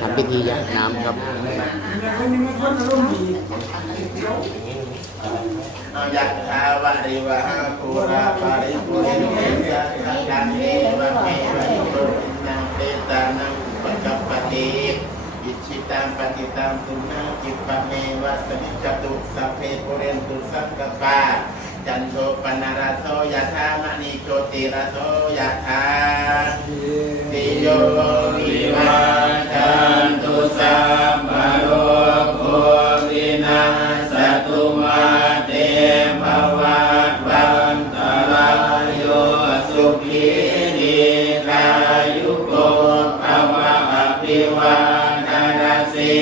ทำพิธียะน้ำครับยะถาวะริวะหาภูราปาริปุเรนติสังขะเทวะเมวะตุนังเปตานังปะกัปปะติอิชิตังปฏิตังตุนังจิปปะเมวะสมิจจตุสัพเพปุเรนตุสังกปาจันโทปนาราโสยะธามณีโชติราโสยะธาติโยวิวัจจันตุสัพพะโรโควินาศตุมาเตภวัตวันตรายโยสุขีนิกายุโกภวะอภิวาทนาสิ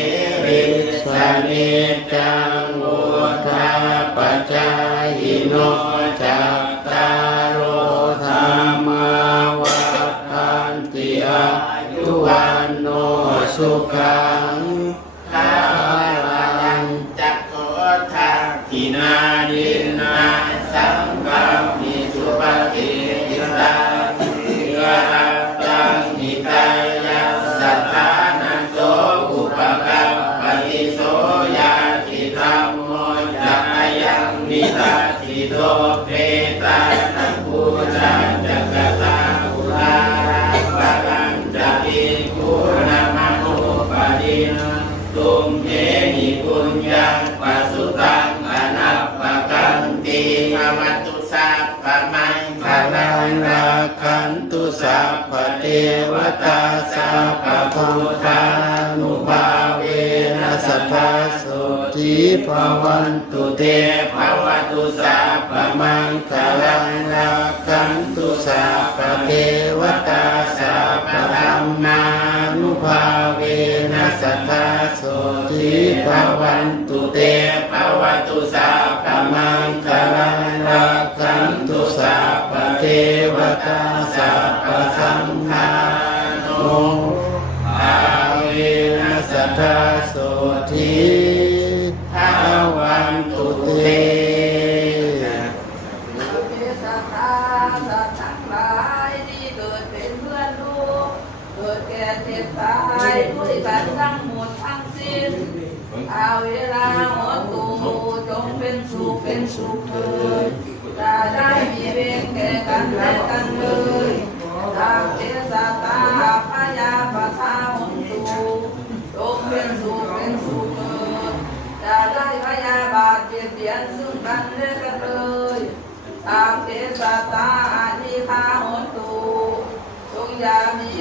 ริสนิจังวุฒาปัจจายโนจัตตารโอธรรมาวัฏันติอายุวันโนสุขังภาลังจักโขทาทินาดินาสังฆามิสุปฏิยิตาเยหัตตังหิตายาสัทธานันโสอุปกัปปติโสยาติธัมโมจักยังนิทัสสิโตเปตานังปุจักจักตาอุลาราภลังจักขิกุณามโนปะดินตุมเยหิปุญญังปัสสุตังอนัปปกันติภวัตตุสัพพมังคลังรักขันตุสัพพเทวตาสัพพพุทธานุภาเวนัสสทธาโสทิภวันตุเตภวตุสัพพมังคลังรักขันตุสัพพเทวตาสัพพธัมมานุภาเวนัสสทธาโสทิภวันตุเตภวตุสัพพมังคลังรักขันตุสัพพเทวตาสัพพสังฆานุภาเวนัสสทธาโสทิภวันตุเตสัตว์ทั้งหลายที่เกิดเป็นเพื่อนลูกเกิดแก่เจ็บตายด้วยกันทั้งหมดทั้งสิ้นเอาเวลาหมดตูจงเป็นสุขเถิดจะได้มีเวรแก่กันและกันเลยทางเทสตาพยาปะทาหนตูจงเป็นสุขเถิดจะได้พยาบาทเบียดเบียนซึ่งกันและกันเลยตามเทสตาอาทิคาหนตูจงอย่ามี